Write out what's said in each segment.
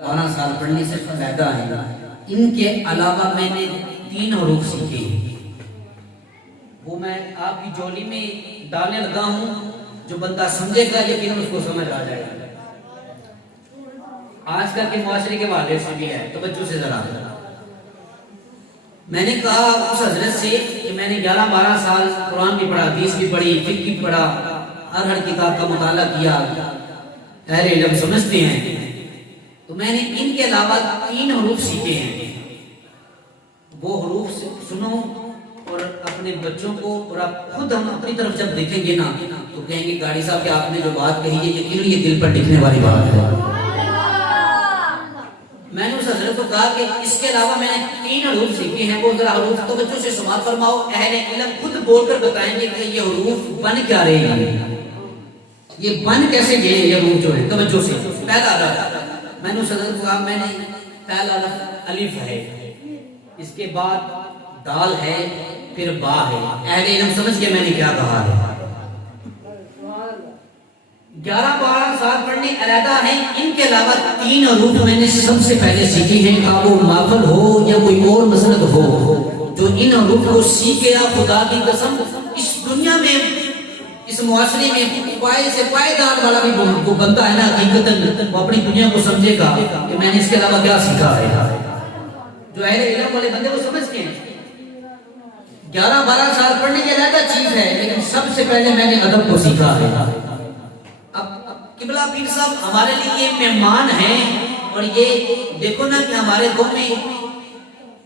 12 سال پڑھنے سے فائدہ ہے۔ ان کے علاوہ میں نے 3 حروف سیکھے، وہ میں آپ کی جولی میں ڈالنے لگا ہوں، جو بندہ سمجھے گا یقیناً اس کو سمجھ آ جائے گا۔ آج کل کے معاشرے کے حوالے سے بھی ہے، توجہ سے ذرا میں نے کہا اس حضرت سے کہ میں نے 11-12 سال قرآن بھی پڑھا، حدیث بھی پڑھی، فقہ بھی پڑھا، ہر کتاب کا مطالعہ کیا، اہل علم سمجھتے ہیں، تو میں نے ان کے علاوہ 3 حروف سیکھے ہیں۔ وہ حروف سنو اور اپنے بچوں کو، اور آپ خود ہم اپنی طرف جب دیکھیں گے نا تو کہیں گے گاڑی صاحب کہ آپ نے جو بات کہی ہے یقیناً یہ دل پر لکھنے والی بات ہے۔ میں نے اس حضرت کو کہا کہ اس کے علاوہ میں نے 3 حروف سیکھے ہیں، وہ ذرا حروف توجہ سے سماعت فرماؤ، اہل علم خود بول کر بتائیں گے کہ یہ حروف بن کیا رہے ہیں، یہ بن کیسے گئے یہ حروف جو ہے۔ توجہ سے پہلا حرف میں نے اس حضرت کو کہا، میں نے پہلا حرف الف ہے، اس کے بعد دال ہے، پھر با ہے۔ اہل علم سمجھ کے میں نے کیا کہا ہے۔ 11-12 سال پڑھنے علیحدہ ہیں، ان کے علاوہ 3 حروف میں نے سب سے پہلے سیکھی ہیں۔ آپ وہ مافل ہو یا کوئی اور مسند ہو جو ان حروف کو سیکھے، خدا کی قسم اس دنیا میں، اس معاشرے میں پائے سے پائیدار والا بھی وہ بندہ ہے نا، حقیقتاً وہ اپنی دنیا کو سمجھے گا کہ میں نے اس کے علاوہ کیا سیکھا ہے۔ جو اہل علم والے بندے وہ سمجھتے ہیں 11-12 سال پڑھنے کی علیحدہ چیز ہے، لیکن سب سے پہلے میں نے ادب کو سیکھا ہے۔ اب قبلہ پیر صاحب ہمارے لیے مہمان ہیں، اور یہ دیکھو نا کہ ہمارے دو میں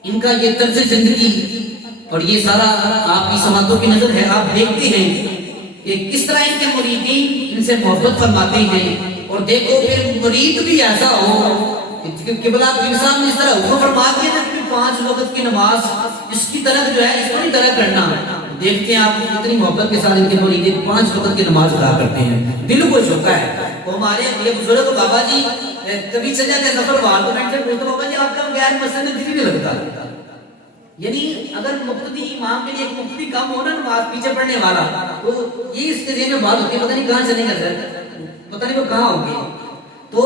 ان کا یہ طرز زندگی اور یہ سارا آپ کی سماعتوں کی نظر ہے، آپ دیکھتے ہیں کہ کس طرح ان کے مریدین ان سے محبت فرماتے ہیں، اور دیکھو پھر مرید بھی ایسا ہو کہ قبلہ پیر صاحب نے اس طرح حکم فرما دیا نا کہ 5 وقت کی نماز اس کی طرح جو ہے اس کی طرح کرنا۔ دیکھتے ہیں آپ اتنی محبت کے ساتھ ان کے مریدین 5 وقت کی نماز ادا کرتے ہیں، دل کو چھوتا ہے۔ وہ ہمارے یہ بزرگ بابا جی کبھی چل جاتے ہیں سفر وہاں تو بیٹھ کر بولتے بابا جی آپ کا غیر مسجد میں دل نہیں لگتا۔ یعنی اگر مقتدی امام کے لیے ایک مقتدی کم ہونا نماز پیچھے پڑھنے والا، تو یہ اس کے ذہن میں بات ہوتی ہے پتہ نہیں کہاں چلے گا، پتہ نہیں وہ کہاں ہوں گے۔ تو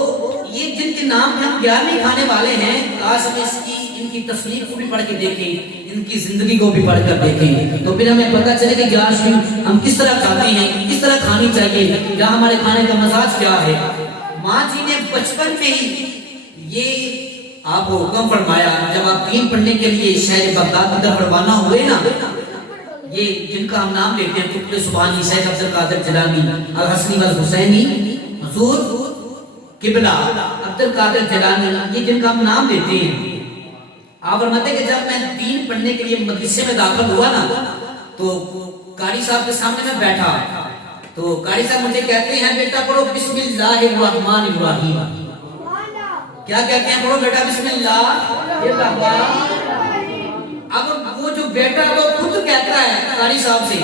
یہ جن کے نام ہم 11ویں کھانے والے ہیں، کاش ہم اس کی ان کی تصویر کو بھی پڑھ کے دیکھیں، ان کی زندگی کو بھی پڑھ کر دیکھیں، تو پھر ہمیں پتہ چلے کہ 11 ہم کس طرح کھاتے ہیں، کس طرح کھانی چاہیے، یا ہمارے کھانے کا مزاج کیا ہے۔ ماں جی نے بچپن میں ہی یہ آپ کو حکم فرمایا، جب آپ دین پڑھنے کے لیے شہر بغداد کی طرف روانہ ہوئے نا، یہ جن کا ہم نام لیتے ہیں قطب سبحانی، شیخ عبد القادر جیلانی، الحسنی والحسینی، حضور قبلہ عبد القادر جیلانی، یہ جن کا ہم نام لیتے ہیں، آپ فرماتے ہیں کہ جب میں دین پڑھنے کے لیے مدرسے میں داخل ہوا نا، تو قاری صاحب کے سامنے میں بیٹھا، تو قاری صاحب مجھے کہتے ہیں بیٹا پڑھو بسم اللہ الرحمن الرحیم۔ کیا کہتے ہیں؟ پڑھو بیٹا بسم اللہ الرحمن۔ اب وہ جو بیٹا وہ خود کہتا ہے قاری صاحب سے،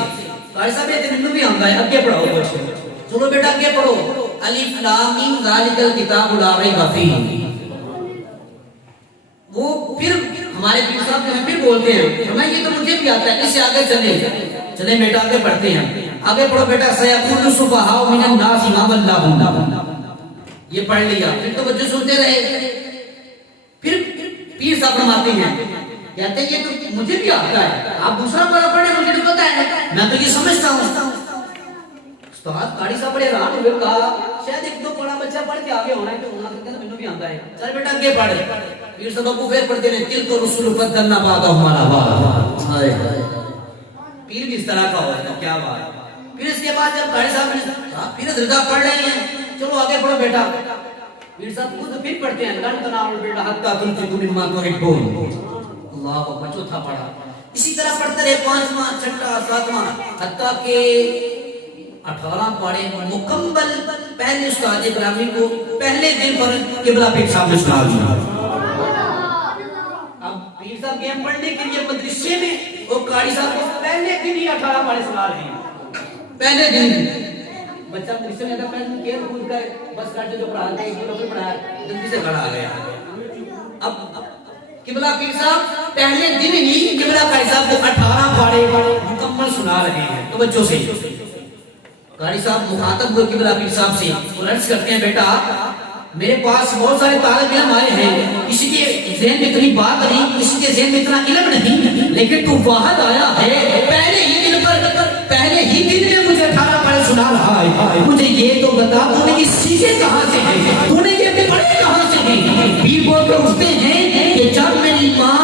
قاری صاحب یہ دن بھی آتا ہے، اگے پڑھاؤ بچے، چلو بیٹا اگے پڑھو، الف لام میم ذالک الکتاب لا ریب فیہ۔ وہ پھر ہمارے پیر صاحب جو ہیں پھر بولتے ہیں فرمایا یہ تو مجھے بھی آتا ہے، اس سے آگے چلیں بیٹا آگے پڑھتے ہیں، آگے پڑھو بیٹا سیقول السفہاء من الناس ما ولاھم۔ یہ پڑھ لیا، پھر تو بچے سنتے رہے، پھر پیر صاحب فرماتے ہیں کہتے ہیں یہ تو مجھے بھی آتا ہے، آپ دوسرا پڑھا پڑھیں مجھے تو پتا ہے، میں تو یہ سمجھتا ہوں۔ استاد قاری صاحب بڑے حیران ہوئے، کہا شاید 1-2 پڑھا بچہ پڑھ کے آگے ہونا ہے، تو ہونا کہتے ہیں مجھے بھی آتا ہے، چل بیٹا آگے پڑھ۔ پیر صاحب کو پھر پڑھتے ہیں تلک الرسل فضلنا بعضهم علی بعض۔ پیر بھی اس طرح کا ہوتا ہے، کیا بات۔ پھر اس کے بعد جب قاری صاحب نے پھر حضرت پڑھ رہے ہیں، چلو آگے پڑھو بیٹا، پیر صاحب خود پھر پڑھتے ہیں لن تنالوا البر حتی تنفقوا مما تحبون۔ اللہ اکبر، چوتھا پڑھا، اسی طرح پڑھتے رہے 5واں 6واں 7واں، حتیٰ کہ 18 پاڑے مکمل پہلے استاد گرامی کو پہلے دن پر قبلہ پیر صاحب نے سنا دیا۔ اب پیر صاحب گئے پڑھنے کے لیے مدرسے میں، اور قاری صاحب کو پہلے دن ہی 18 پاڑے سنا رہے ہیں، پہلے دن۔ بچہ مدرسے میں پہلے دن کھیل کود کر بس کرتے جو پڑھاتے ہیں جو پڑھایا جلدی سے کھڑا آ گیا۔ اب قبلہ پیر صاحب پہلے دن ہی قبلہ قاری صاحب کو 18 پاڑے مکمل سنا رہے ہیں۔ تو بچوں سے قاری صاحب مخاطب ہوئے قبلہ پیر صاحب سے اور عرض کرتے ہیں بیٹا میرے پاس بہت سارے طالب علم آئے ہیں، کسی کے ذہن میں اتنی بات نہیں، کسی کے ذہن میں اتنا علم نہیں، لیکن تو واحد آیا ہے پہلے ہی دن میں مجھے 18 پڑھے سنا رہا ہے۔ مجھے یہ تو بتا تو نے یہ سیکھے کہاں سے ہیں، تو نے یہ پڑھے کہاں سے ہیں؟ پیر بول کر اٹھتے ہیں کہ جب میری ماں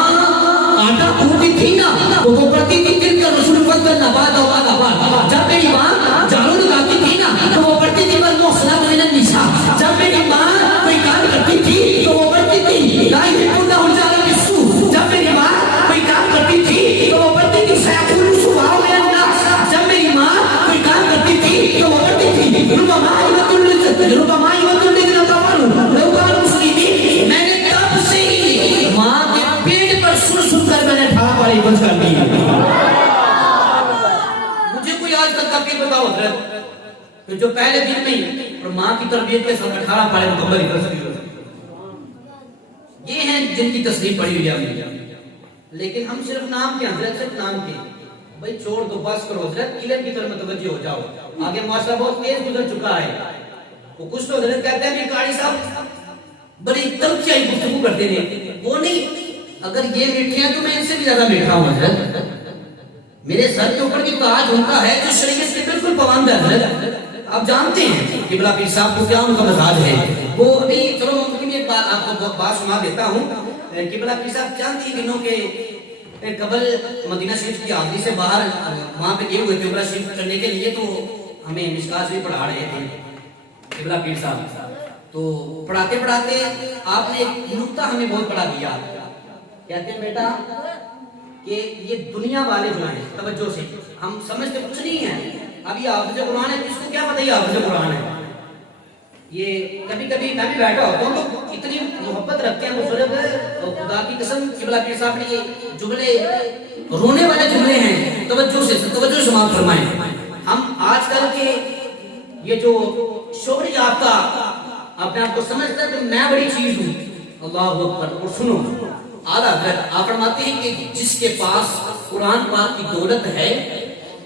آٹا گوندتی تھی نا تو وہ پڑھتی تھی دل کا رسول وقت نبات و نبات، جب میری ماں جھاڑو لگاتی تھی نا تو وہ پڑھتی تھی والمحصنات من النساء، جب میری ماں کوئی کام کرتی تھی تو وہ پڑھتی تھی لا یحب اللہ الجهر بالسوء، جب میری ماں کوئی کام کرتی تھی تو وہ پڑھتی تھی سيقول السفهاء من الناس، جب میری ماں کوئی کام کرتی تھی تو وہ پڑھتی تھی ربما يود الذين كفروا لو كانوا مسلمين۔ میں نے تب سے ہی ماں کے پیٹ پر سن کر میں نے 18 پڑھے بچ کر دی۔ مجھے کوئی آج تک تفصیل بتاؤ حضرت جو پہلے دن میں ہی اور ماں کی تربیت کے ساتھ 18 پڑھے مکمل کر سکتے۔ یہ ہیں جن کی تصدیق پڑھی ہوئی ہے، لیکن ہم صرف نام کے حضرت، صرف نام کے بھائی چھوڑ دو، بس کرو حضرت، علم کی طرف متوجہ ہو جاؤ، آگے معاشرہ بہت تیز گزر چکا ہے۔ وہ کچھ تو حضرت کہتے ہیں کہ قاری صاحب بڑی تلخی گفتگو کرتے ہیں، وہ نہیں، اگر یہ میٹھے ہیں تو میں ان سے بھی زیادہ میٹھا ہوں حضرت، میرے سر کے اوپر کی تاج ہوتا ہے جو شریعت سے بالکل پابند ہے حضرت۔ آپ جانتے ہیں کہ بلا پیر صاحب کو کیا ان کا مزاج ہے، وہ ابھی چلو ممکن ایک بات آپ کو بات سنا دیتا ہوں کہ بلا پیر صاحب چند ہی دنوں کے قبل مدینہ شریف کی حاضری سے باہر وہاں پہ گئے ہوئے تھے عمرہ شریف کرنے کے لیے، تو ہمیں مشکات بھی پڑھا رہے تھے قبلہ پیر صاحب، تو پڑھاتے پڑھاتے آپ نے ایک نقطہ ہمیں بہت بڑا دیا، کہتے ہیں بیٹا کہ یہ دنیا والے جو ہیں توجہ سے ہم سمجھتے کچھ نہیں ہیں، ابھی حافظ قرآن ہے، اس کو کیا پتہ یہ حافظ قرآن ہے، یہ کبھی کبھی میں بھی بیٹھا ہوتا ہوں تو اتنی محبت رکھتے ہیں بزرگ، خدا کی قسم قبلہ پیر صاحب نے یہ جملے رونے والے جملے ہیں، توجہ سے سماعت فرمائیں۔ ہم آج کل کے یہ جو شعور یافتہ اپنے آپ کو سمجھتا ہے کہ میں بڑی چیز ہوں، اللہ اکبر، اور سنو اعلیٰ حضرت آپ فرماتے ہیں کہ جس کے پاس قرآن پاک کی دولت ہے،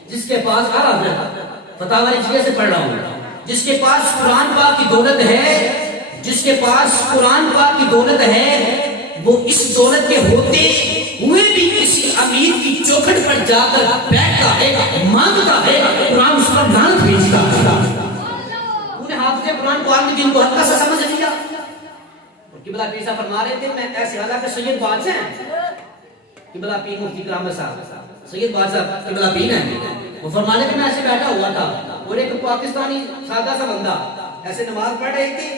جس کے پاس اعلیٰ حضرت فتاوی رضویہ سے پڑھ رہا ہوں، جس کے پاس قرآن پاک کی دولت ہے، جس کے پاس قرآن پاک کی دولت ہے، وہ اس دولت کے ہوتے ہوئے بھی کسی امیر کی چوکھٹ پر جا کر بیٹھتا ہے، مانگتا ہے، قرآن اس پر لعنت بھیجتا ہے۔ انہیں حافظ قرآن کو آدمی دن کو ہلکا سا سمجھ لیا، اور قبلہ پیر صاحب فرما رہے تھے میں ایسے حالات سید بادشاہ ہیں، قبلہ پیر مفتی کرام صاحب سید بادشاہ قبلہ پیر ہیں، وہ فرمانے کہ میں ایسے بیٹھا ہوا تھا اور ایک پاکستانی سادہ سا بندہ ایسے نماز پڑھ رہے تھے،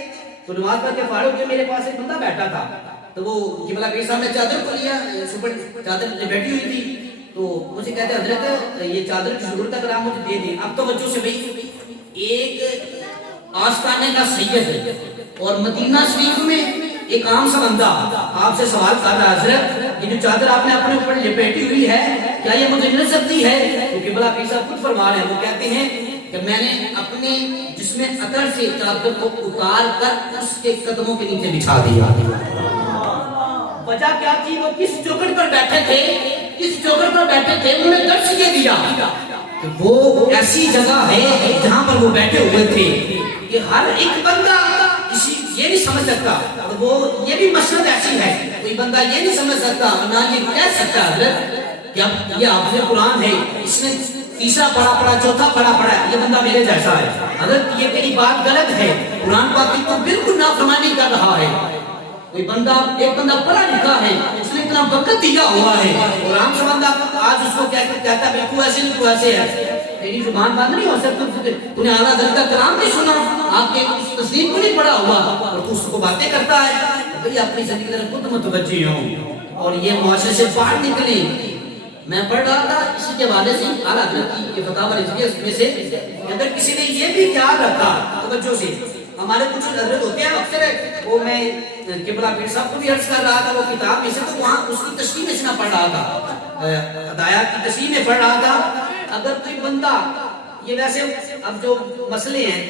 تو نماز پڑھ کے فارغ ہوئے، میرے پاس ایک بندہ بیٹھا تھا، تو وہ قبلہ پیر صاحب نے چادر کو لیا، چادر بیٹھی ہوئی تھی، تو مجھے کہتے ہیں حضرت یہ چادر کی ضرورت اگر آپ مجھے دے دیں۔ اب توجہ سے بھائی، ایک آستانے کا سید اور مدینہ شریف میں ایک عام سا بندہ آپ سے سوال کر رہا ہے حضرت یہ جو چادر آپ نے اپنے اوپر لپیٹی ہوئی ہے کیا یہ مجھے مل سکتی ہے؟ تو قبلہ پیر صاحب خود فرما رہے ہیں، وہ کہتے ہیں کہ میں نے اپنے جسم اطہر سے چادر کو اتار کر اس کے قدموں کے نیچے بچھا دیا۔ وجہ کیا تھی؟ وہ کس چوکھٹ پر بیٹھے تھے، کس چوکھٹ پر بیٹھے تھے، انہوں نے درس یہ دیا کہ وہ ایسی جگہ ہے جہاں پر وہ بیٹھے ہوئے تھے کہ ہر ایک بندہ کسی یہ نہیں سمجھ سکتا، اور وہ یہ بھی مسند ایسی ہے کوئی بندہ یہ نہیں سمجھ سکتا نہ یہ کہہ سکتا حضرت کہ اب یہ حافظ قرآن ہے، اس نے تیسرا پڑھا چوتھا پڑھا یہ بندہ میرے جیسا ہے، حضرت یہ تیری بات غلط ہے، قرآن پاک کی تو بالکل نافرمانی کر رہا ہے۔ کوئی بندہ ایک بندہ پڑھا لکھا ہے، اس نے اتنا وقت دیا ہوا ہے، اور عام سا بندہ آج اس کو کہتا ہے تو ایسے نہیں تو ایسے ہے، تیری زبان بند نہیں ہو سکتی، تو نے اعلیٰ حضرت کا کلام نہیں سنا، آپ کے تصدیق کو نہیں پڑھا ہوا اور تو اس کو باتیں کرتا ہے، بھئی اپنی زندگی طرف خود متوجہ ہوں اور یہ معاشرے سے باہر نکلیں۔ میں پڑھ رہا تھا اسی کے حوالے سے اعلیٰ حضرت کی یہ فتاوی رضویہ میں سے کہ اگر کسی نے یہ بھی خیال رکھا، توجہ سے ہمارے کچھ حضرت ہوتے ہیں اکثر، وہ میں قبلہ پیر صاحب کو بھی عرض کر رہا تھا، وہ کتاب میں سے تو وہاں اس کی تشریح میں سے نہ پڑھ رہا تھا، ہدایات کی تشریح میں پڑھ رہا تھا، اگر کوئی بندہ یہ ویسے اب جو مسئلے ہیں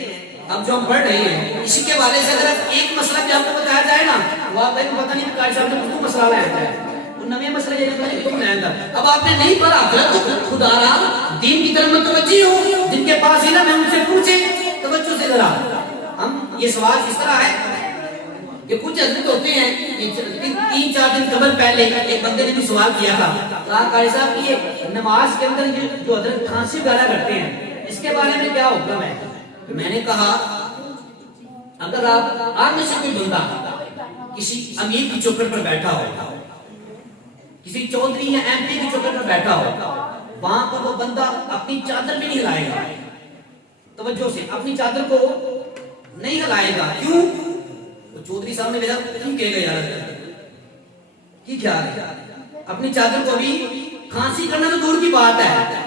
اب جو ہم پڑھ رہے ہیں اسی کے حوالے سے اگر ایک مسئلہ بھی آپ کو بتایا جائے نا وہ آپ کو پتہ نہیں قاری صاحب نے کتنا مسئلہ لایا ہے، وہ نئے مسئلے یہ پتہ نہیں کتنا لایا تھا، اب آپ نے نہیں پڑھا تو خدا را دین کی طرف متوجہ ہو، جن کے پاس علم ہے ان سے پوچھیں، توجہ سے ذرا ہم یہ سوال اس طرح ہے کہ کچھ حضرت ہوتے ہیں 3-4 دن قبل پہلے ایک بندے نے بھی سوال کیا تھا، کہا قاری صاحب کہ یہ نماز کے اندر یہ جو حضرت کھانسی وغیرہ کرتے ہیں اس کے بارے میں کیا حکم ہے؟ میں نے کہا اگر آپ میں سے کوئی بندہ کسی امیر کی چوکھٹ پر بیٹھا ہو، کسی چودھری یا ایم پی کی چوکھٹ پر بیٹھا ہو، وہاں پر وہ بندہ اپنی چادر بھی نہیں ہلائے گا، توجہ سے اپنی چادر کو نہیں ہلائے گا، کیوں؟ وہ چودھری صاحب نے میرا کیوں کہے گا یار کی خیال ہے؟ اپنی چادر کو بھی کھانسی کرنا تو دور کی بات ہے،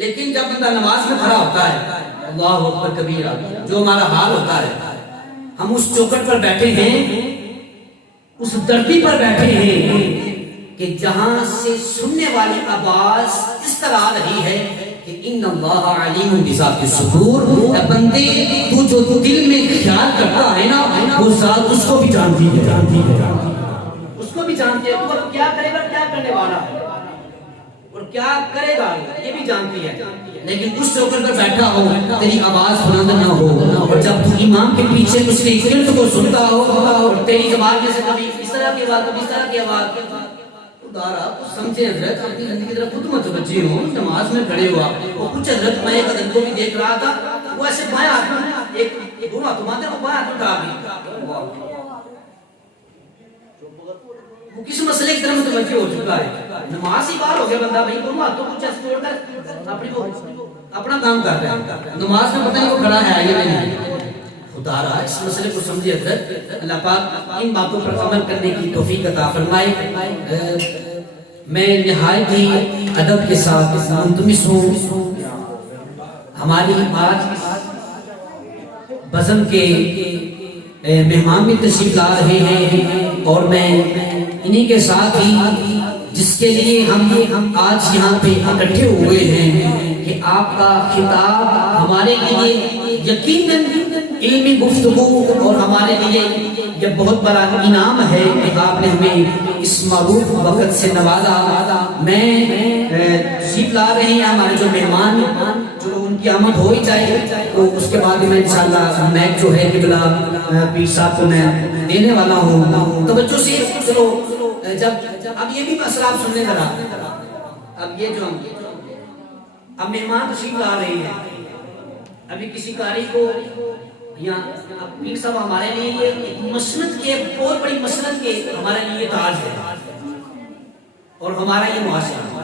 لیکن جب بندہ نماز میں کھڑا ہوتا ہے اللہ اکبر کبیرہ، جو ہمارا حال ہوتا ہے، ہم اس چوکھٹ پر بیٹھے ہیں، اس دھرتی پر بیٹھے ہیں کہ جہاں سے سننے والی آواز اس طرح آ رہی ہے کہ ان اللہ علیم بذات الصدور، اے بندے تو جو دل میں خیال کرتا ہے نا وہ ذات اس کو بھی جانتی ہے، اس کو بھی جانتی ہے، تو کیا کرے گا، کیا کرنے والا ہے اور کیا کرے گا یہ بھی جانتی ہے، لیکن اس چوکھٹ پر بیٹھا ہو تیری آواز بلند نہ ہو، اور جب تو امام کے پیچھے اس کے گرد کو سنتا ہو اور تیری زبان میں سے کبھی اس طرح کی آواز کبھی اس طرح کی آواز، دارا کچھ سمجھے حضرت، اپنی زندگی کی طرف خود متوجہ ہو، نماز میں کھڑے ہوا وہ کچھ حضرت میں ایک حضرت کو بھی دیکھ رہا تھا، وہ ایسے بائیں ہاتھ میں ایک دونوں ہاتھ ماتے وہ بائیں ہاتھ اٹھا دی، وہ کس مسئلے کی طرف متوجہ ہو چکا ہے، نماز ہی باہر ہو گیا بندہ، بھائی دونوں ہاتھوں کو چیسٹ توڑ کر اپنا کام کرتا ہے، نماز میں پتہ نہیں وہ کھڑا ہے یا نہیں، خدا رہا اس مسئلے کو سمجھے حضرت، اللہ پاک ان باتوں پر عمل کرنے کی توفیق عطا فرمائے۔ میں نہایت ہی ادب کے ساتھ منتمس ہوں ہماری آج بزم کے مہمان بھی تشریف لا رہے ہیں، اور میں انہی کے ساتھ ہی جس کے لیے ہم آج یہاں پہ اکٹھے ہوئے ہیں کہ آپ کا خطاب ہمارے لیے یقیناً علمی گفتگو اور ہمارے لیے یہ بہت بڑا انعام ہے کہ آپ نے ہمیں اس معروف وقت سے نوازا۔ میں تشریف لا رہے ہیں ہمارے جو مہمان، جو ان کی آمد ہو ہی چاہیے، تو اس کے بعد میں انشاءاللہ میک جو ہے قبلہ پیر صاحب کو میں دینے والا ہوں، توجہ سے چلو جب اب یہ بھی مسئلہ آپ سننے ذرا، اب یہ جو اب مہمان تشریف لا رہے ہیں، ابھی کسی قاری کو یا پیر صاحب ہمارے لیے یہ مسند کے بہت بڑی مسند کے ہمارے لیے تاج ہے اور ہمارا یہ معاشرہ،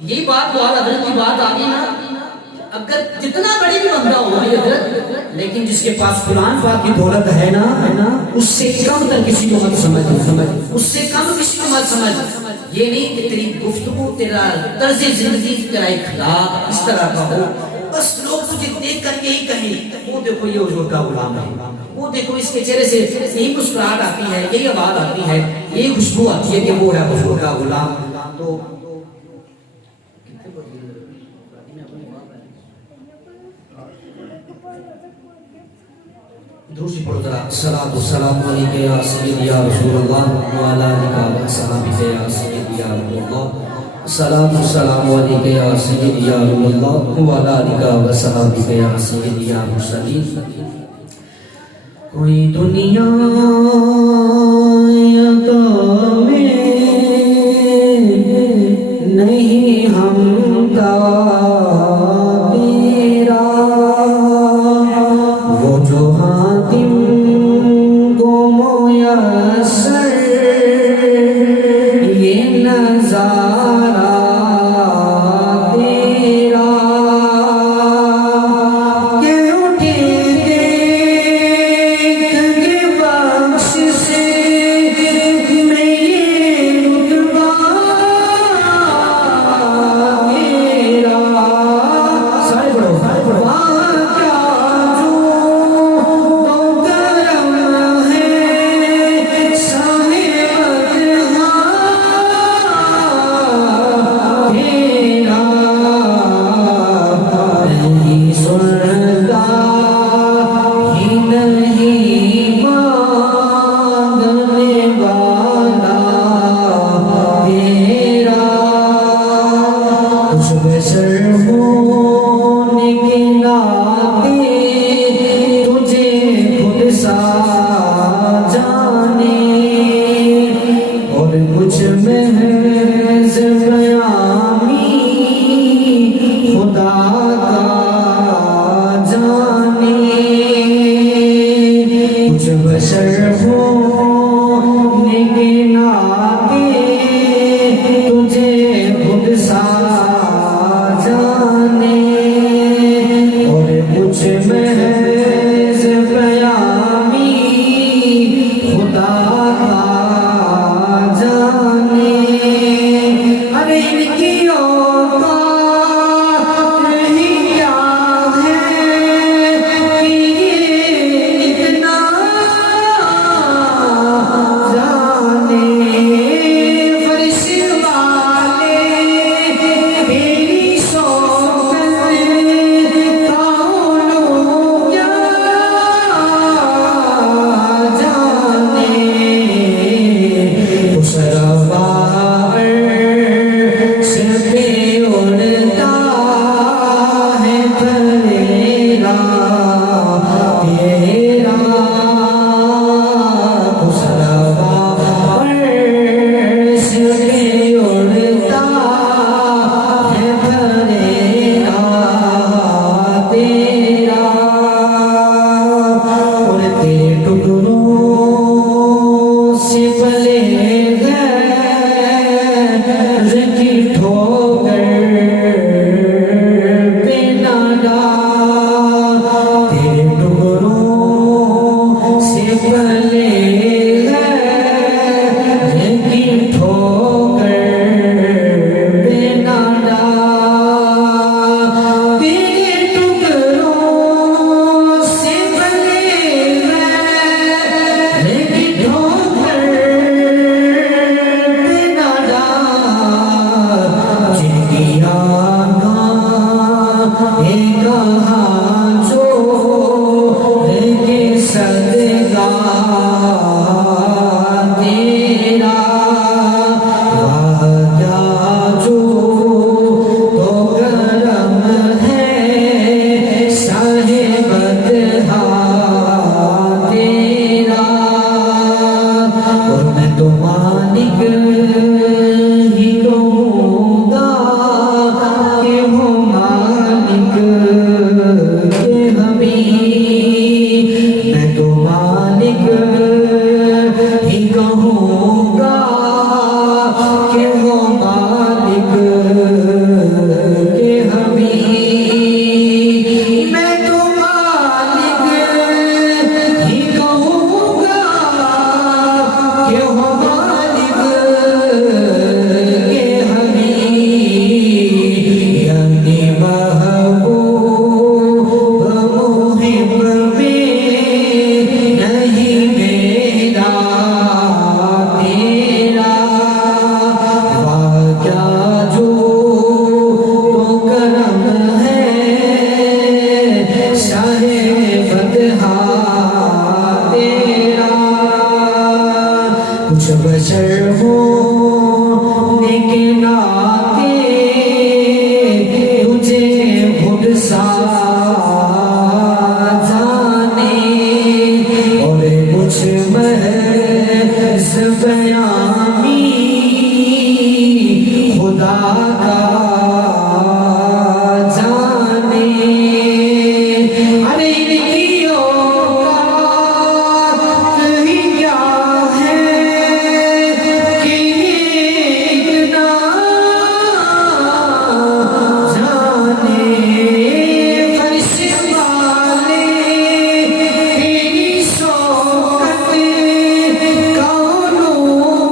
یہی بات وہ حضرت کی بات آگی نا، اگر جتنا بڑی بھی بندہ ہو حضرت، لیکن جس کے پاس قرآن پاک کی دولت ہے نا اس سے کم تر کسی کو مت سمجھ، اس سے کم کسی کو مت سمجھ، یہ نہیں کہ تیری گفتگو، تیرا طرز زندگی، تیرا اخلاق اس طرح کا ہو، بس لوگ تجھے دیکھ کر کے ہی کہیں وہ دیکھو یہ حضور کا غلام ہے، وہ دیکھو اس کے چہرے سے یہی مسکراہٹ آتی ہے، یہی آواز آتی ہے، یہی خوشبو آتی ہے کہ وہ ہے حضور کا غلام۔ تو دوسری پڑھو ذرا، الصلاۃ والسلام علیک یا سیدی یا رسول اللہ وعلی آلہ و صحبہ یا سیدی یا رسول اللہ، الصلاۃ والسلام علیک یا سیدی یا رسول اللہ وعلی آلہ و صحبہ یا سیدی یا مرسلین۔ کوئی دنیا میں نہیں ہم کا ہونے کے ناطے تجھے خود سا جانے اور کچھ محض پیامی خدا کا جانے ارے ان کی اوقات ہی کیا ہے کہ یہ اتنا جانے فرش والے میری صحبت کون کیا جانے اس روا عرش پہ اڑتا ہے پھریرا تیرا اس روا عرش پہ اڑتا ہے پھریرا تیرا اور تیرے ٹکڑوں سے پلے غیر کی ٹھوکر پہ نہ ڈال تیرے ٹکڑوں سے پلے غیر کی ٹھوکر پہ نہ ڈال تیرے ٹکڑوں سے پلے غیر کی ٹھوکر پہ نہ ڈال جن کی آنکھیں کہاں جو کے صدقہ تیرا واہ کیا جو تو کرم ہے صاحب بدہا تیرا اور میں تو مالک ہی کہوں گا کہ ہو مالک کے حبیب میں تو مالک ہی کہوں گا کہ ہو مالک کے حبیب میں تو مالک ہی کہوں گا کہ ہو مالک کے حبیب یعنی محبوب محب میں نہیں میرا تیرا واہ کیا جو تو کرم ہے شاہ بدہا تیرا کچھ بشر ہونے کے ناطے تجھے خود سا جانے اور کچھ محض پیامی خدا کا جانے ارے ان کی اوقات ہی کیا ہے کہ یہ اتنا جانے فرش والے میری صحبت کون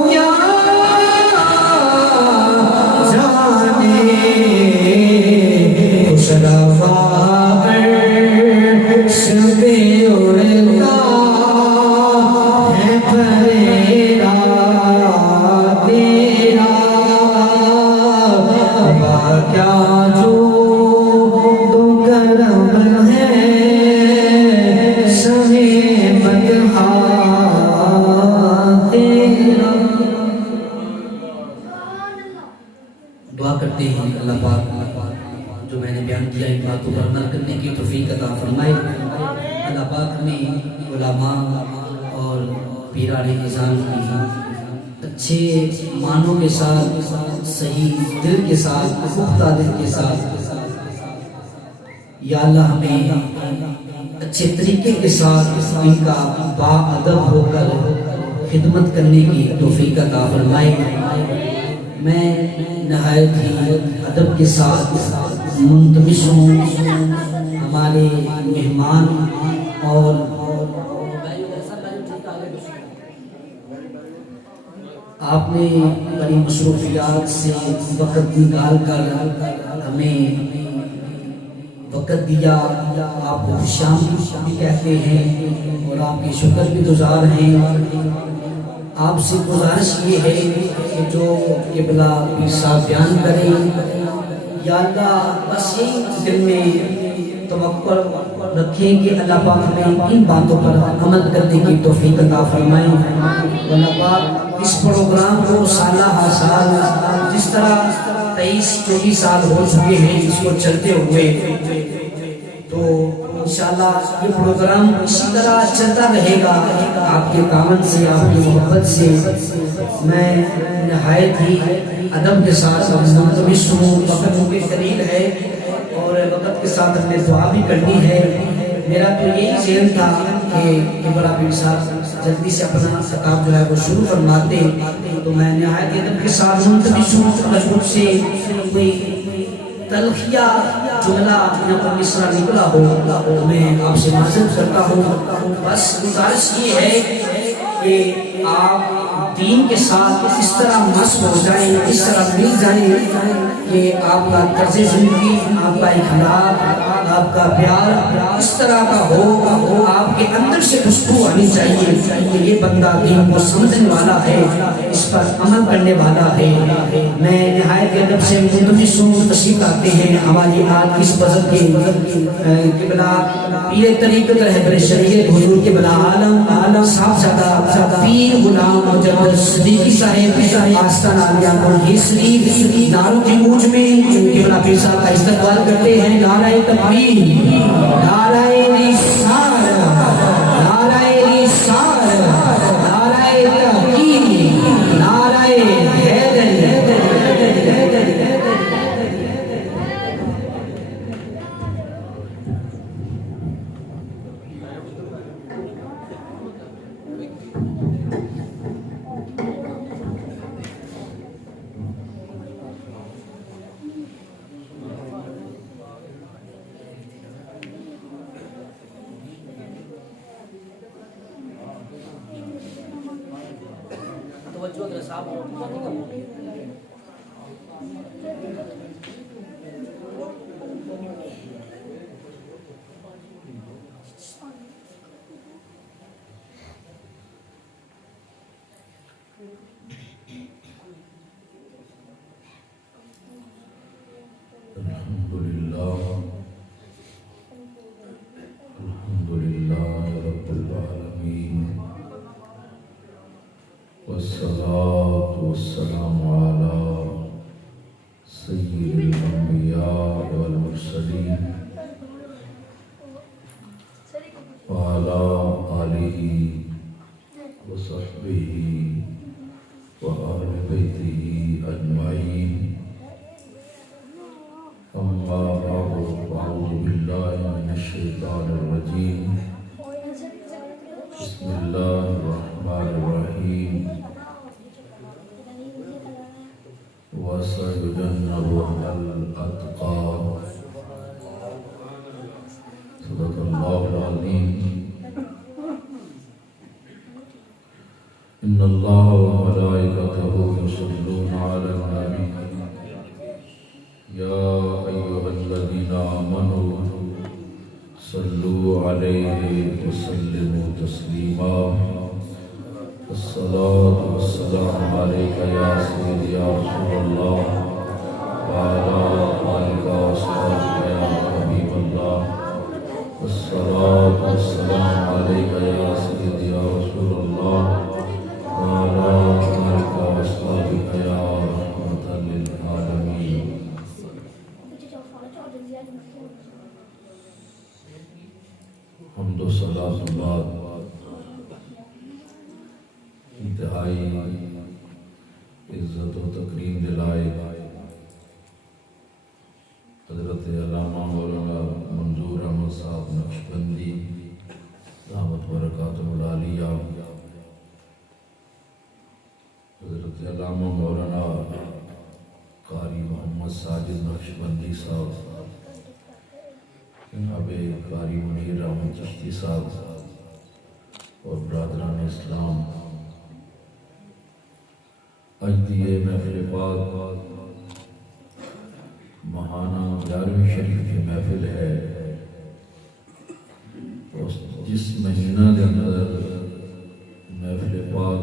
کیا جانے اس روا عرش پہ اڑتا ہے پھریرا تیرا واہ کیا جو تو کرم ہے شاہ بدہا تیرا دعا کرتے ہیں اللہ پاک جو میں نے بیان کیا ان باتوں پر عمل کرنے کی توفیق عطا فرمائے اللہ پاک ہمیں علماء اور پیران نظام کی اچھے معنوں کے ساتھ صحیح دل کے ساتھ پختہ دل کے ساتھ یا اللہ ہمیں اچھے طریقے کے ساتھ ان کا باادب ہو کر خدمت کرنے کی توفیق عطا فرمائے۔ میں نہایت ہی ادب کے ساتھ منتمس ہوں ہمارے مہمان اور آپ نے بڑی مصروفیات سے وقت نکال کر ہمیں وقت دیا، آپ کو شام بھی کہتے ہیں اور آپ کے شکر بھی گزار ہیں۔ آپ سے گزارش یہ ہے کہ جو قبلہ پیر صاحب بیان کریں، یا اللہ بس یہی دل میں توقع رکھیں کہ اللہ پاک ہمیں ان باتوں پر عمل کرنے کی توفیق عطا فرمائیں۔ اللہ پاک اس پروگرام کو سالہ ہر سال جس طرح 23-24 سال ہو چکے ہیں اس کو چلتے ہوئے، تو انشاءاللہ یہ پروگرام اسی طرح چلتا رہے گا آپ کے تعاون سے، آپ کی محبت سے۔ میں نہایت ہی ادب کے ساتھ منتمس ہوں، وقت کے قریب ہے اور وقت کے ساتھ ہم نے دعا بھی کرنی ہے۔ میرا تو یہی ذہن تھا کہ بڑا پیر صاحب جلدی سے اپنا خطاب جو ہے وہ شروع فرماتے، تو میں نہایت ادب کے ساتھ منتمس ہوں۔ اگر مجھ سے کوئی تلخیہ جملہ یا کوئی مصرع نکلا ہو تو میں آپ سے معذرت کرتا ہوں۔ بس گزارش یہ ہے کہ آپ دین کے ساتھ اس طرح مست ہو جائیں، اس طرح مل جائیں کہ آپ کا طرز زندگی، آپ کا اخلاق، آپ کا پیار اس طرح کا ہو، آپ کے اندر سے خوشبو آنی چاہیے کہ یہ بندہ دین کو سمجھنے والا ہے، اس پر عمل کرنے والا ہے۔ میں نہایت ادب سے منتمس ہوں، تشریف لاتے ہیں ہماری آج کی اس بزرگ کے قبلہ پیر طریقت رہبر شریعت حضور کے بلا عالم صاحبزادہ پیر غلام مجدد صدیقی صاحب آستان عالیہ مرغی شریف دارو کی گونج میں قبلہ پیر صاحب کا استقبال کرتے ہیں۔ نعرہ تکبیر، نعرہ رسالت، نعرہ رسالت، نعرہ تحقیق، نعرہ حیدری۔ الحمدللہ رب العالمین، والصلاة والسلام علی سید الانبیاء والمرسلین وعلی آلہ وصحبہ وآل بیتہ اجمعین، اما بعد فاعوذ باللہ من الشیطان الرجیم، بسم اللہ الرحمن الرحیم، وَسَيُجَنَّبُهَا الْأَتْقَى، صدق اللہ العظیم۔ ان اللہ وملائکتہ یصلون علی النبی یا ایھا الذین آمنوا صلوا علیہ وسلموا تسلیما، الصلاۃ والسلام علیک یا سیدی یا رسول اللہ وعلی آلک وصحبک یا حبیب اللہ، الصلاۃ والسلام علیک یا سیدی یا رسول اللہ وعلی آلک وصحبک یا رحمۃ للعالمین۔ حمد و صلاۃ بعد انتہائی عزت و تکریم دلائے حضرت علامہ مولانا منظور احمد صاحب نقشبندی ساجد نقشبندی صاحب، جناب قاری منیر احمد چشتی صاحب اور برادران اسلام، آج دی یہ محفل پاک ماہانہ 11ویں شریف کی محفل ہے، جس مہینہ کے اندر محفل پاک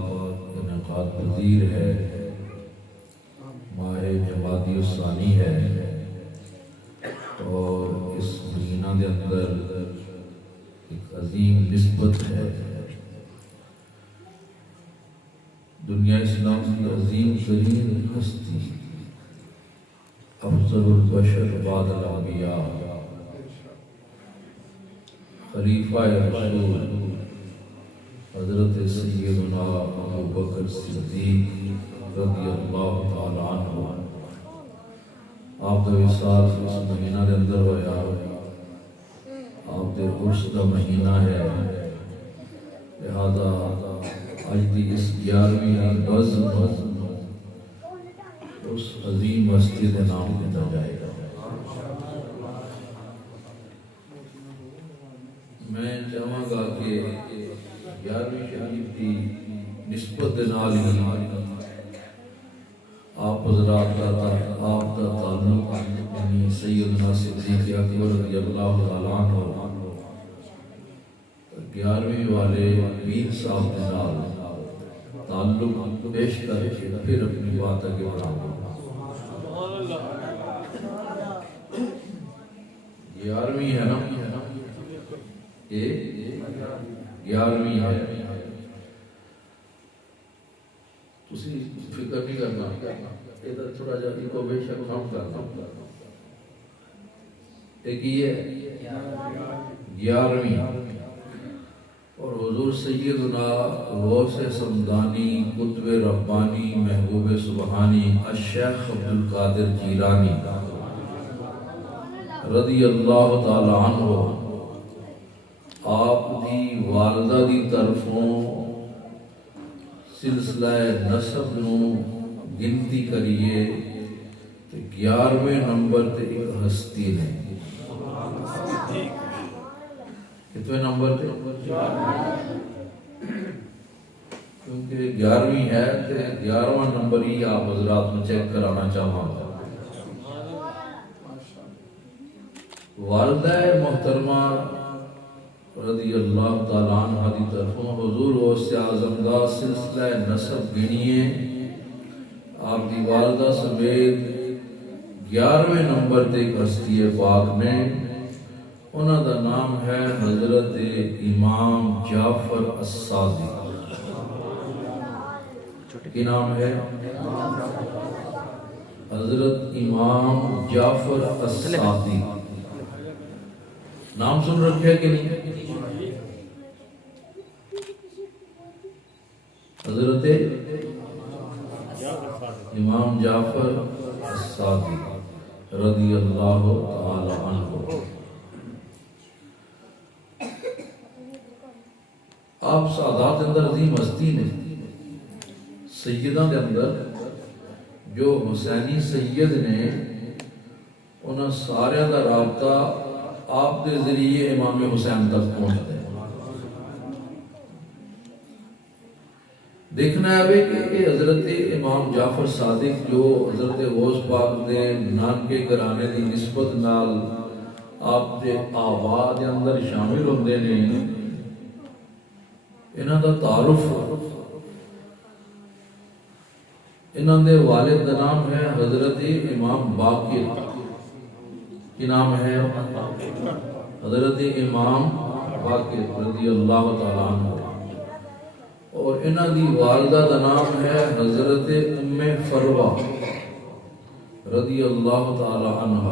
انعقاد پذیر ہے، ماہ جمادی الثانی ہے، اور اس مہینہ کے اندر ایک عظیم نسبت ہے۔ دنیا اسلام کی عظیم ترین ہستی، افضل البشر بعد الانبیاء، خلیفہ رسول حضرت سیدنا ابو بکر صدیق رضی اللہ تعالی عنہ، آپ کا وصال اس مہینہ کے اندر ہویا، آپ کے عرس کا مہینہ ہے، لہذا آج کی اس 11ویں بزم اس عظیم ہستی کا نام دیتا جائے گا۔ میں چاہوں گا کہ 11ویں شریف کی نسبت نال ہی آپ حضرات کا آپ کا تعلق یعنی سیدنا صدیق اکبر رضی اللہ تعالیٰ عنہ 11ویں والے پیر صاحب کے نال تعلق پیش کر کے پھر اپنی بات آگے بڑھاؤں۔ 11ویں ہے نا، یہ 11ویں ہے، تسی فکر نہیں کرنا، ادھر تھوڑا جا کو بے شک کام کرنا۔ ایک یہ 11ویں اور حضور سیدنا غوث سمدانی قطب ربانی محبوب سبحانی الشیخ عبدالقادر جیلانی رضی اللہ تعالی عنہ، آپ دی والدہ دی طرفوں سلسلہ نسب نو گنتی کریے 11ویں نمبر تے ایک ہستی نے، کتنے نمبر تے؟ کیونکہ 11ویں ہے تو 11واں نمبر ہی آپ حضرات میں چیک کرانا چاہوں گا۔ والدہ محترمہ رضی اللہ تعالیٰ عنہ دی طرفوں حضور غوث اعظم دا سلسلہ نسب گنیے، آپ دی والدہ سمیت 11ویں نمبر تے ایک ہستی پاک نے، انہاں دا نام ہے حضرت امام جعفر الصادق۔ کی نام ہے؟ حضرت امام جعفر الصادق۔ نام سن رکھے کہ نہیں؟ حضرت امام جعفر الصادق رضی اللہ تعالی عنہ، آپ سعادات اندر عظیم ہستی نے، سیدہ کے اندر جو حسینی سید نے، انہاں سارے دا رابطہ آپ کے ذریعے امام حسین تک پہنچتے ہیں۔ دیکھنا ہے کہ حضرت امام جعفر صادق جو حضرت غوث پاک دے نانکے گھرانے دی نسبت نال آپ دے آباد کے اندر شامل ہوندے نے، انہاں دا تعارف، انہاں دے والد دا نام ہے حضرت امام باقر۔ کی نام ہے؟ حضرت امام باقر رضی اللہ تعالیٰ عنہ، اور انہاں دی والدہ دا نام ہے حضرت ام فروہ رضی اللہ تعالیٰ عنہ۔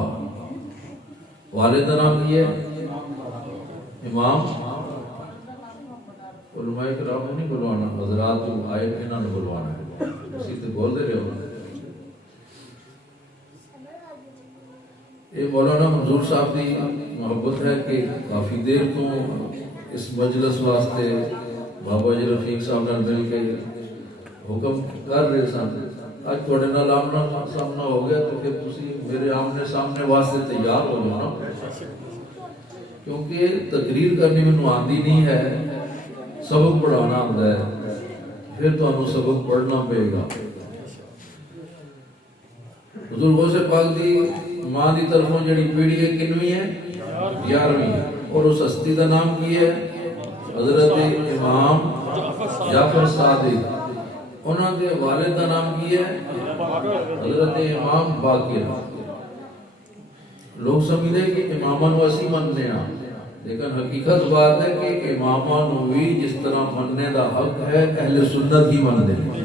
والد دا نام یہ ہے امام، علماء کرام نہیں بلوانا، حضرات آئے انہاں نے بلوانا ہے، اسی تے بول دے رہے ہو۔ یہ مولانا منظور صاحب کی محبت ہے کہ کافی دیر تو اس مجلس واسطے بابا جی رفیق صاحب نے مل کے حکم کر رہے سن، ਅੱਜ ਤੁਹਾਡੇ ਨਾਲ ਆਮਣਾ ਸਾਹਮਣਾ ਹੋ ਗਿਆ ਤੇ ਫਿਰ ਤੁਸੀਂ ਮੇਰੇ ਆਮਨੇ ਸਾਹਮਣੇ ਵਾਸਤੇ ਤਿਆਰ ਹੋ ਜਾਓ ਨਾ, ਕਿਉਂਕਿ ਤਕਰੀਰ ਕਰਨੀ ਮੈਨੂੰ ਆਉਂਦੀ ਨਹੀਂ ਹੈ, ਸਬਕ ਪੜਾਉਣਾ ਹੁੰਦਾ ਹੈ, ਫਿਰ ਤੁਹਾਨੂੰ ਸਬਕ ਪੜ੍ਹਨਾ ਪਏਗਾ। ਬਜ਼ੁਰਗੋਂ ਸੇ ਪਾਕ ਦੀ ਮਾਂ ਦੀ ਤਰਫੋਂ ਜਿਹੜੀ ਪੀੜ੍ਹੀ ਹੈ ਕਿੰਨਵੀਂ ਹੈ? 11ਵੀਂ। اور اس ہستی کا نام کی ہے حضرت امام جعفر صادق، انہوں نے والد کا نام کی ہے حضرت امام باقر۔ لوگ سمجھتے ہیں کہ امامان واسی مننے ہیں، لیکن حقیقت بات ہے کہ امامان ہوئی جس طرح مننے دا حق ہے اہل سنت ہی مننے ہیں۔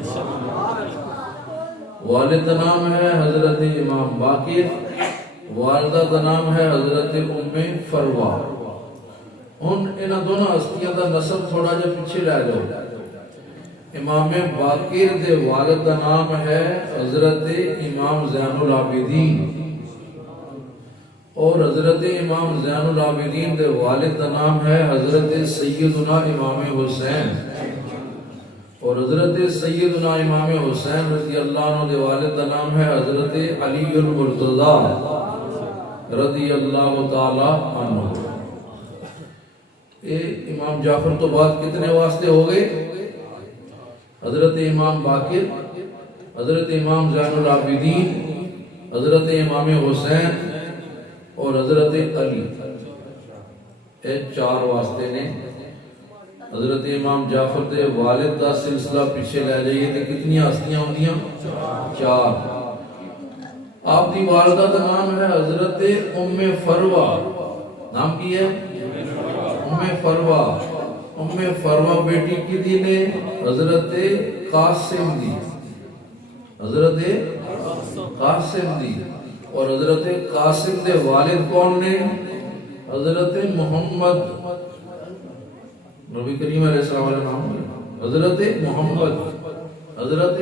والد کا نام ہے حضرت امام باقر، والدہ کا نام ہے حضرت ام فروا۔ انہاں دونوں ہستیاں دا نسب تھوڑا جا پیچھے لے جاؤ۔ امام باقر دے والد کا نام ہے حضرت امام زین العابدین، اور حضرت امام زین العابدین دے والد کا نام ہے حضرت سیدنا امام حسین، اور حضرت سیدنا امام حسین رضی اللہ عنہ دے والد کا نام ہے حضرت علی المرتضی رضی اللہ تعالی عنہ۔ امام جعفر تو بعد کتنے واسطے ہو گئے؟ حضرت امام باقر، حضرت امام زین العابدین، حضرت امام حسین اور حضرت علی، یہ 4 واسطے نے۔ حضرت امام جعفر دے والد دا سلسلہ پیچھے لے جائیے تو کتنی ہستیاں ہوندیاں؟ 4۔ آپ دی والدہ کا نام ہے حضرت ام فروا، نام کی ہے ام فروا۔ ام فروا بیٹی کی دی نے حضرت قاسم دی، حضرت قاسم دی، اور حضرت قاسم دے والد کون نے؟ حضرت محمد، نبی کریم علیہ السلام علیہ نام حضرت محمد، حضرت،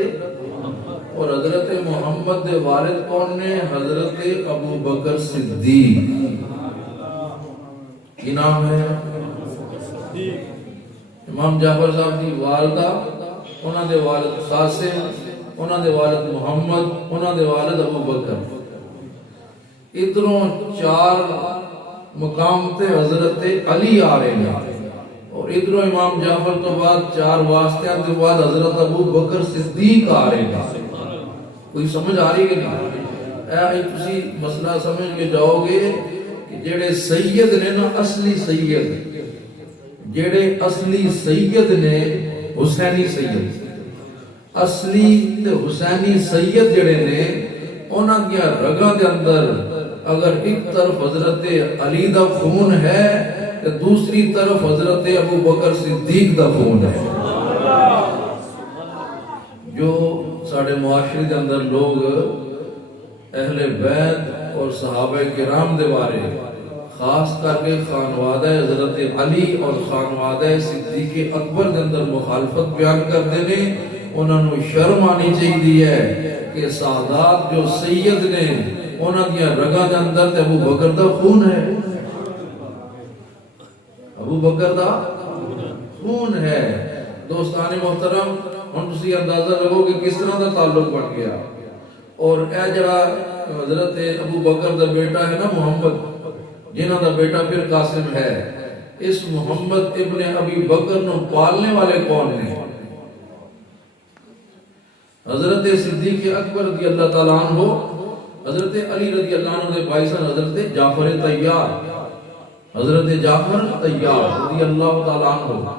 اور حضرت محمد دے والد کون نے؟ حضرت ابو بکر صدیق۔ کی نام ہے؟ امام جعفر صاحب دی والدہ، انہاں دے والد قاسم، انہاں دے والد محمد، انہاں دے والد ابو بکر۔ ادھروں 4 مقام تے حضرت علی آ رہے ہیں، اور ادھروں امام جعفر تو بعد 4 واسطیاں کے بعد حضرت ابو بکر صدیق آ رہے ہیں۔ کوئی سمجھ آ رہی ہے کہ نہیں؟ اے تسی مسئلہ سمجھ کے جاؤ گے کہ جڑے سید نے نا، اصلی سید، جڑے اصلی سید نے حسینی سید، اصلی تے حسینی سید جڑے نے، انہاں دیا رگاں دے اندر اگر ایک طرف حضرت علی دا خون ہے تو دوسری طرف حضرت ابو بکر صدیق دا خون ہے۔ جو ساڑھے معاشرے دے اندر لوگ اہل بیت اور صحابہ کرام دے بارے، خاص کر کے خانوادہ حضرت علی اور خانوادہ صدیق اکبر دے اندر مخالفت بیان کر دینے، انہوں نے شرم آنی چاہیے ہے کہ سادات جو سید نے، انہوں دیا رگاں دے اندر تے ابو بکر دا خون ہے، ابو بکر دا خون ہے۔ دوستان محترم، ہم تسی اندازہ لگو کہ کس طرح دا تعلق بن گیا۔ اور اے جڑا حضرت ابو بکر دا بیٹا ہے نا محمد، جنہاں دا بیٹا پھر قاسم ہے، اس محمد ابن ابی بکر نو پالنے والے کون نے؟ حضرت صدیق اکبر رضی اللہ تعالیٰ عنہ، حضرت علی رضی اللہ عنہ دے بھائی سن حضرت جعفر طیار، حضرت جعفر طیار رضی اللہ تعالیٰ عنہ،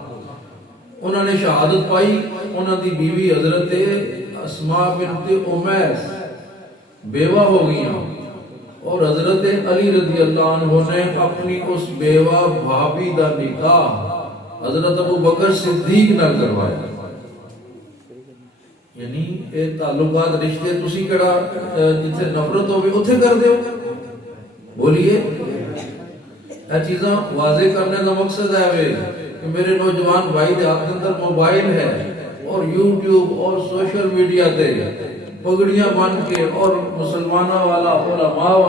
انہوں نے شہادت پائی، انہوں دی بیوی حضرت اسماء بنت امیس بیوہ ہو گئی، اور حضرت علی رضی اللہ عنہ نے اپنی اس بیوہ بھابی دا نکاح حضرت ابو بکر صدیق نہ کروایا۔ یعنی اے تعلقات رشتے تسی کڑا جتھے نفرت ہوئے اتھے کر دیو؟ بولیے، اے چیزاں واضح کرنے کا مقصد ہے کہ میرے نوجوان بھائی دے ہاتھ اندر موبائل ہے اور یوٹیوب اور سوشل میڈیا تے پگڑیاں بن کے اور مسلمانوں والا علماء